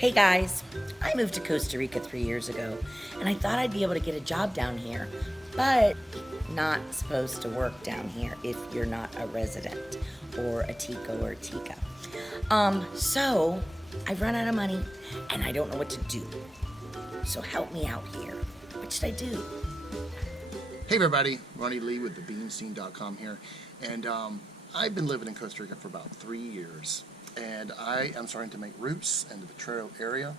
Hey guys, I moved to Costa Rica 3 years ago, and I thought I'd be able to get a job down here, but not supposed to work down here if you're not a resident or a Tico or a Tica. So I've run out of money and I don't know what to do. So help me out here. What should I do? Hey everybody, Ronnie Lee with thebeanscene.com here, and I've been living in Costa Rica for about 3 years, and I am starting to make roots in the Pura area,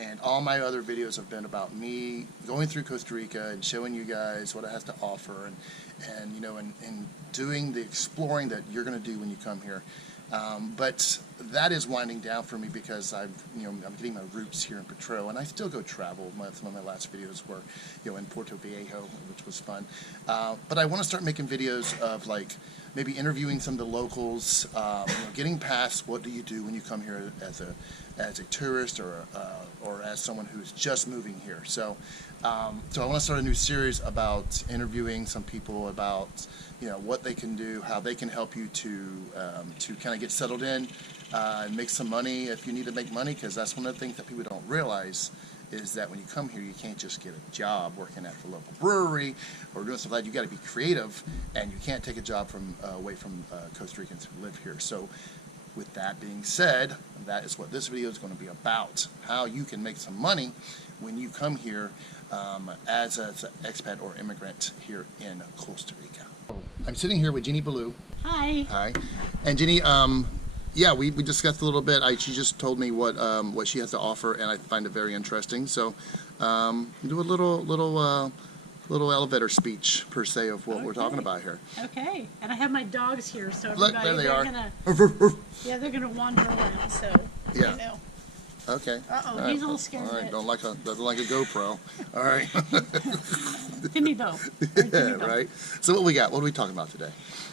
and all my other videos have been about me going through Costa Rica and showing you guys what it has to offer, and you know, and doing the exploring that you're going to do when you come here. But that is winding down for me because I'm getting my roots here in Pura, and I still go travel. Some of my last videos were, in Puerto Viejo, which was fun. But I want to start making videos of maybe interviewing some of the locals, getting past what do you do when you come here as a tourist or as someone who's just moving here. So I want to start a new series about interviewing some people about what they can do, how they can help you to kind of get settled in and make some money if you need to make money, because that's one of the things that people don't realize is that when you come here, you can't just get a job working at the local brewery or doing stuff like that. You got to be creative, and you can't take a job away from Costa Ricans who live here. So with that being said, that is what this video is going to be about, how you can make some money when you come here as an expat or immigrant here in Costa Rica. I'm sitting here with Jennie. Hi. Hi. And Jennie, we discussed a little bit. She just told me what she has to offer, and I find it very interesting. So do a little elevator speech per se of what we're talking about here. Okay. And I have my dogs here, so Look, everybody, there they are. they're gonna wander around. So yeah. you know. Okay. Uh-oh, right. he's a little scared. All right, doesn't like a GoPro. All right. Timmy Bo. Yeah, right. So what we got? What are we talking about today?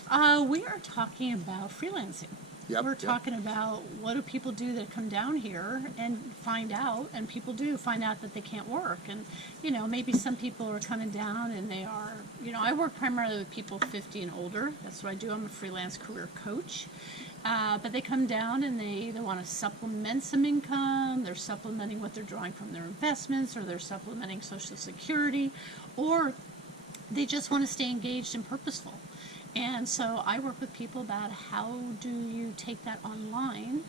We are talking about freelancing. Yep, We're talking about what do people do that come down here and find out, and people do find out that they can't work. And, maybe some people are coming down and they are, I work primarily with people 50 and older. That's what I do. I'm a freelance career coach. But they come down and they either want to supplement some income, they're supplementing what they're drawing from their investments, or they're supplementing Social Security, or they just want to stay engaged and purposeful. And so I work with people about how do you take that online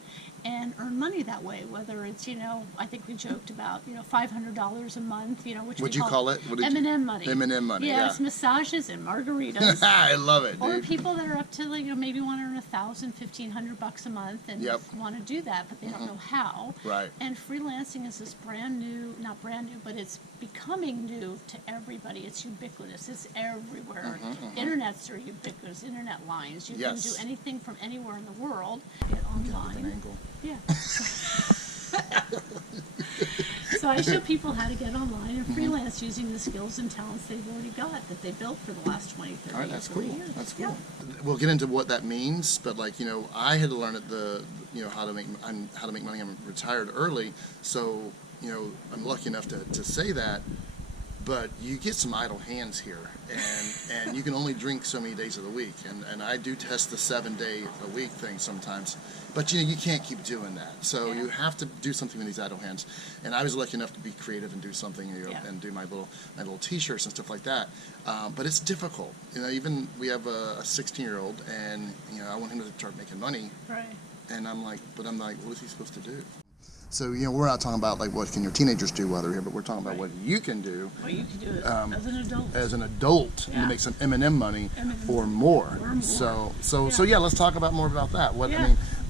and earn money that way, whether it's, I think we joked about, $500 a month, which What'd you call it? M&M money. M&M money, yeah. It's massages and margaritas. I love it, dude. Or people that are up to, maybe want to earn $1,000, $1,500 a month and want to do that, but they don't know how. Right. And freelancing is this not brand new, but it's becoming new to everybody. It's ubiquitous. It's everywhere. Internets are ubiquitous. Internet lines. You can do anything from anywhere in the world. Get online. Yeah. So I show people how to get online and freelance using the skills and talents they've already got that they built for the last 20, 30, All right, that's cool. years. That's cool. Yeah. We'll get into what that means, but I had to learn how to make money. I'm retired early, so I'm lucky enough to say that. But you get some idle hands here, and you can only drink so many days of the week, and I do test the 7-day-a-week thing sometimes, but you can't keep doing that, so you have to do something with these idle hands. And I was lucky enough to be creative and do something, and do my little t-shirts and stuff like that. But it's difficult, even we have a 16-year-old, and I want him to start making money, right? And I'm like, what is he supposed to do? So, we're not talking about what can your teenagers do while they're here, but we're talking about what you can do. What you can do as an adult. As an adult, to make some M&M money or more. So let's talk about more about that. What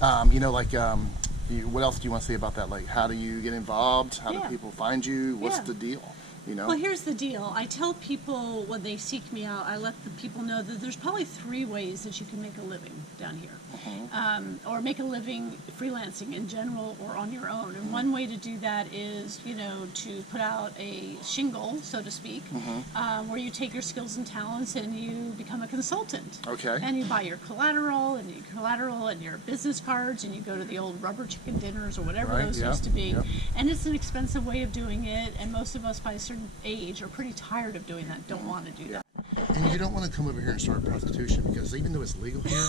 what else do you want to say about that? Like, how do you get involved? How do people find you? What's the deal? Well, here's the deal. I tell people when they seek me out, I let the people know that there's probably 3 ways that you can make a living down here. Or make a living freelancing in general or on your own. And one way to do that is, to put out a shingle, so to speak, where you take your skills and talents and you become a consultant. Okay. And you buy your collateral and your business cards, and you go to the old rubber chicken dinners or whatever those used to be. Yep. And it's an expensive way of doing it, and most of us by a certain age are pretty tired of doing that, don't want to do that. And you don't want to come over here and start prostitution, because even though it's legal here,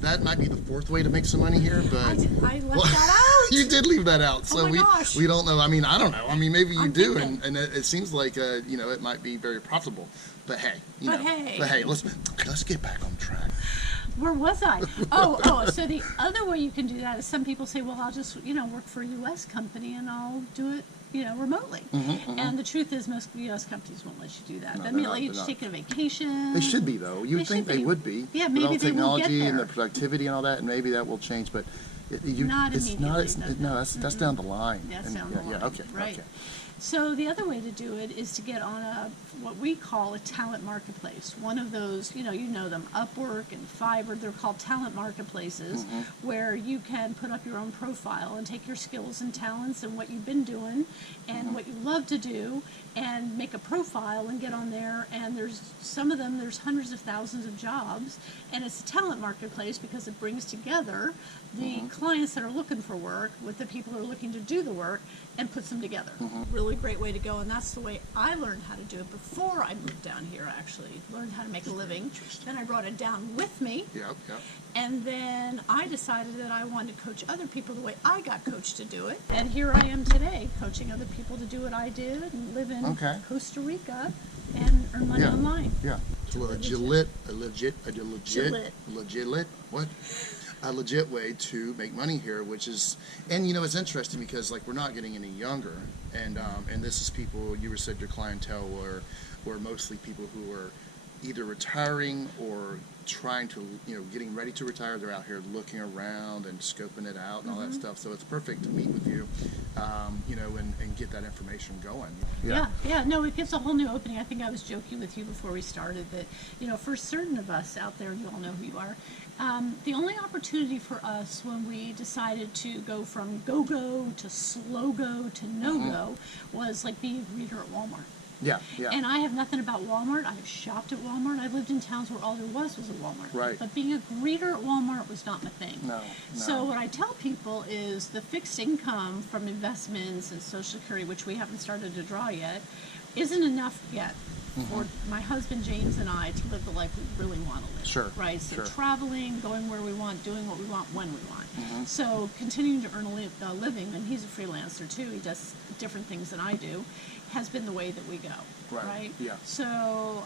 that might be the 4th way to make some money here. But I left that out. You did leave that out, so my gosh. we don't know. I mean, I don't know. I mean, maybe you I'm do, thinking. and it seems like you know, it might be very profitable. But hey, But hey. Let's get back on track. Where was I? Oh, so the other way you can do that is some people say, well, I'll just, work for a U.S. company and I'll do it, remotely. And the truth is most U.S. companies won't let you do that. No, They may they're let you not. just take a vacation. They should be, though. You would think should they be. would be. Yeah, With maybe all they will get technology and the there. productivity and all that, and maybe that will change. But Not immediately, no. that's down the line. That's And- down the line. Yeah, okay, Right. okay. So the other way to do it is to get on what we call a talent marketplace. One of those, you know them, Upwork and Fiverr, they're called talent marketplaces, where you can put up your own profile and take your skills and talents and what you've been doing and what you love to do and make a profile and get on there. And there's some of them, there's hundreds of thousands of jobs, and it's a talent marketplace because it brings together the clients that are looking for work with the people who are looking to do the work and puts them together. Really great way to go, and that's the way I learned how to do it before I moved down here. Actually learned how to make a living, then I brought it down with me, Yep. and then I decided that I wanted to coach other people the way I got coached to do it, and here I am today coaching other people to do what I did and live in Costa Rica and earn money online. Yeah. So a legit way to make money here, which is, and it's interesting because like we're not getting any younger, and this is people, you said your clientele were mostly people who are either retiring or trying to, getting ready to retire. They're out here looking around and scoping it out and all that stuff. So it's perfect to meet with you, and get that information going. Yeah. No, it gives a whole new opening. I think I was joking with you before we started that, for certain of us out there, you all know who you are, the only opportunity for us when we decided to go from go-go to slow-go to no-go was like being a greeter at Walmart. Yeah. And I have nothing about Walmart. I've shopped at Walmart. I've lived in towns where all there was a Walmart. Right. But being a greeter at Walmart was not my thing. No. So what I tell people is the fixed income from investments and Social Security, which we haven't started to draw yet, isn't enough yet for my husband James and I to live the life we really want to live. Sure. Right. So Sure. traveling, going where we want, doing what we want when we want. So continuing to earn a living, and he's a freelancer too. He does different things than I do. Has been the way that we go, right? Yeah. So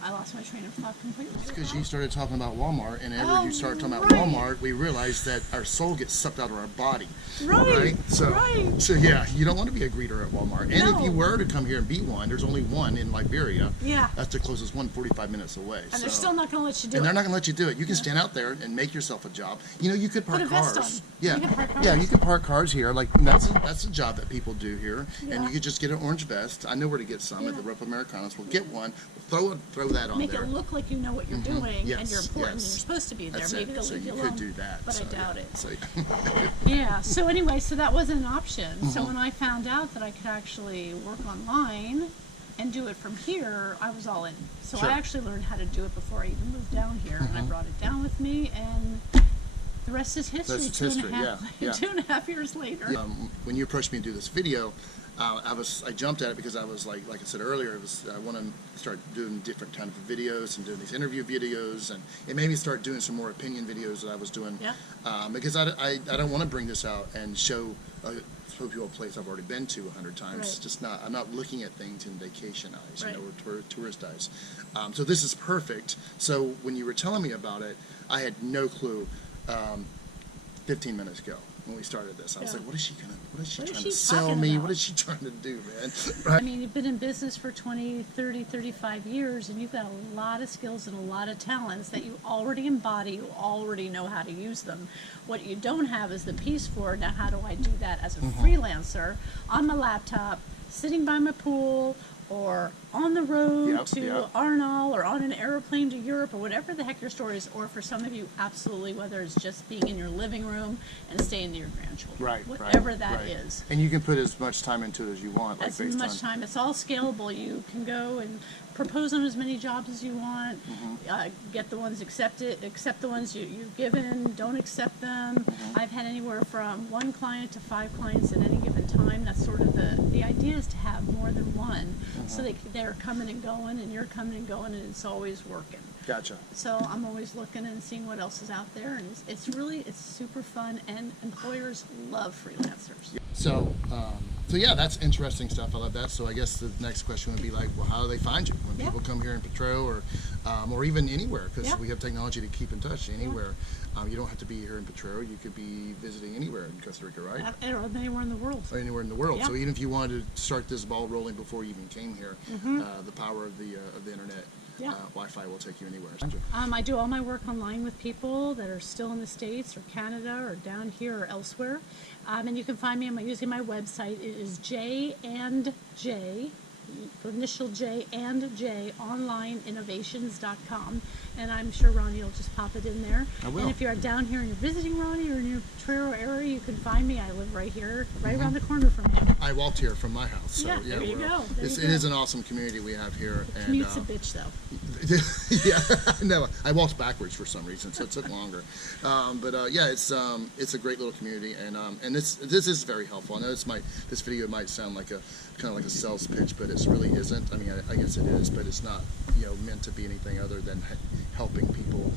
I lost my train of thought completely. Because you started talking about Walmart, and ever you start talking about right. Walmart, we realized that our soul gets sucked out of our body. Right. So yeah, you don't want to be a greeter at Walmart. And if No. you were to come here and be one, there's only one in Liberia. Yeah. That's the closest one, 45 minutes away. And they're still not going to let you do And it. they're not going to let you do it. You can stand out there and make yourself a job. You could park Put a vest cars. on. Yeah. You can park Yeah, cars. you can park cars here. Like that's a job that people do here. Yeah. And you could just get an orange vest. I know where to get some at the Ropa Americanos. We'll get one. We'll throw that on Make there. it look like you know what you're doing and Yes, you're important and yes. you're supposed to be there. That's Maybe it. they'll So leave you you could alone. do that. But So, I doubt it. So, Yeah. So anyway, so that wasn't an option. So when I found out that I could actually work online and do it from here, I was all in. So Sure. I actually learned how to do it before I even moved down here, and I brought it down with me, and the rest is history. That's history, yeah. 2.5 years later. when you approached me to do this video, I jumped at it because I was like I said earlier, I want to start doing different kind of videos and doing these interview videos, and it made me start doing some more opinion videos that I was doing. Yeah. Because I don't want to bring this out and show people a place I've already been to 100 times. Right. It's just not. I'm not looking at things in vacation eyes, Right. or tourist eyes. So this is perfect. So when you were telling me about it, I had no clue. 15 minutes ago when we started this, I was Yeah. like, what is she What is trying she to sell talking me? about? What is she trying to do, man? I Right? mean, you've been in business for 20, 30, 35 years, and you've got a lot of skills and a lot of talents that you already embody, you already know how to use them. What you don't have is the piece for, now how do I do that as a freelancer on my laptop, sitting by my pool, or on the road Yep, to yep. Arnall, or on an airplane to Europe, or whatever the heck your story is, or for some of you, absolutely, whether it's just being in your living room and staying near your grandchildren. Whatever that is. And you can put as much time into it as you want. As based much on, time. It's all scalable. You can go and propose on as many jobs as you want. Get the ones accepted. Accept the ones you've given. Don't accept them. I've had anywhere from 1 client to 5 clients at any given time. That's sort of the idea is to have more than one, so they're coming and going, and you're coming and going, and it's always working. Gotcha. So I'm always looking and seeing what else is out there, and it's super fun, and employers love freelancers. So yeah, that's interesting stuff. I love that. So I guess the next question would be like, well, how do they find you when Yeah. people come here in Petro or even anywhere? Because Yeah. we have technology to keep in touch anywhere. You don't have to be here in Petro. You could be visiting anywhere in Costa Rica, right? Or anywhere in the world. Or anywhere in the world. Yeah. So even if you wanted to start this ball rolling before you even came here, the power of the internet, Yeah. Wi-Fi will take you anywhere. I do all my work online with people that are still in the States or Canada or down here or elsewhere. And you can find me using my website. It is J and J, initial J and J, onlineinnovations.com. And I'm sure Ronnie will just pop it in there. I will. And if you're down here and you're visiting Ronnie or in your Potrero area, you can find me. I live right here, right around the corner from him. I walked here from my house. So Yeah, there you go. There It you go. is an awesome community we have here. Commute's a bitch, though. Yeah, no, I walked backwards for some reason, so it took longer. Yeah, it's a great little community, and this is very helpful. I know this video might sound like a kind of like a sales pitch, but it really isn't. I mean, I guess it is, but it's not meant to be anything other than helping people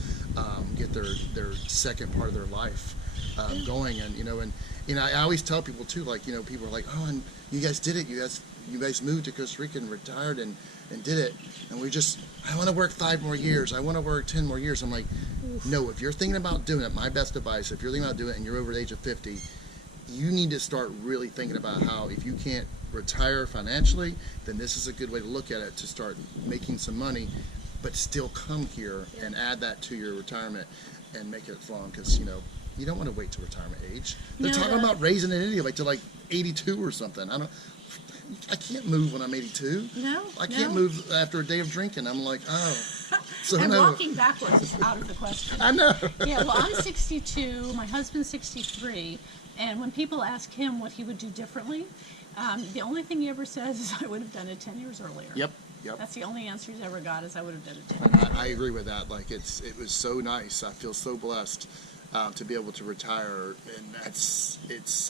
get their second part of their life going, and I always tell people too, like people are like, oh, and you guys did it, you guys moved to Costa Rica and retired and did it, and I want to work 5 more years, I want to work 10 more years. I'm like, no, if you're thinking about doing it, my best advice, if you're thinking about doing it and you're over the age of 50, you need to start really thinking about how, if you can't retire financially, then this is a good way to look at it, to start making some money but still come here and add that to your retirement and make it long, because you don't want to wait to retirement age. They're talking about raising it anyway to like 82 or something. I can't move when I'm 82. No, I can't no. move after a day of drinking. I'm like, oh. So And no. walking backwards is out of the question. I know. Yeah, well, I'm 62, my husband's 63, and when people ask him what he would do differently, the only thing he ever says is, I would have done it 10 years earlier. Yep. That's the only answer he's ever got, is I would have done it 10 years. I agree with that. Like it was so nice. I feel so blessed to be able to retire, and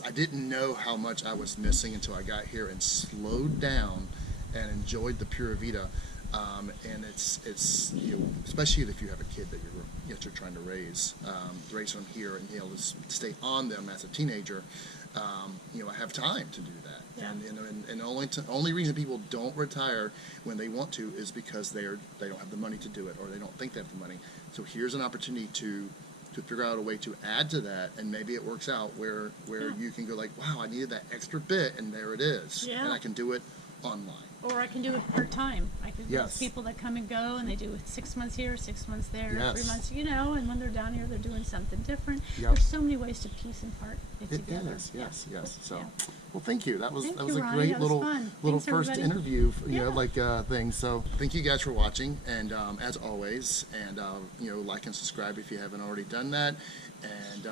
I didn't know how much I was missing until I got here and slowed down and enjoyed the Pura Vida. And it's especially if you have a kid that you're trying to raise them here and to stay on them as a teenager. I have time to do that. Yeah. And only reason people don't retire when they want to is because they don't have the money to do it, or they don't think they have the money. So here's an opportunity to figure out a way to add to that, and maybe it works out where you can go like, wow, I needed that extra bit, and there it is. Yeah. And I can do it online. Or I can do it part-time. Yes. There's people that come and go, and they do 6 months here, 6 months there, Yes. 3 months, and when they're down here, they're doing something different. Yep. There's so many ways to piece and part it together. Is, yes. So, Yeah. well, thank you. That was Thank a you, Ronnie. great That was little fun. little Thanks, first everybody. interview, Yeah. thing. So, thank you guys for watching, and as always, and like and subscribe if you haven't already done that, and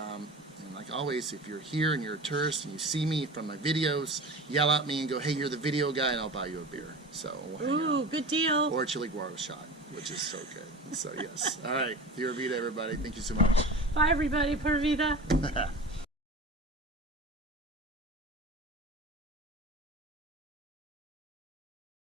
like always, if you're here and you're a tourist and you see me from my videos, yell at me and go, hey, you're the video guy, and I'll buy you a beer. So we'll hang Ooh, out. good deal. Or a chili guaro shot, which is so good. So yes. All right, Pura Vida, everybody. Thank you so much. Bye, everybody. Pura Vida.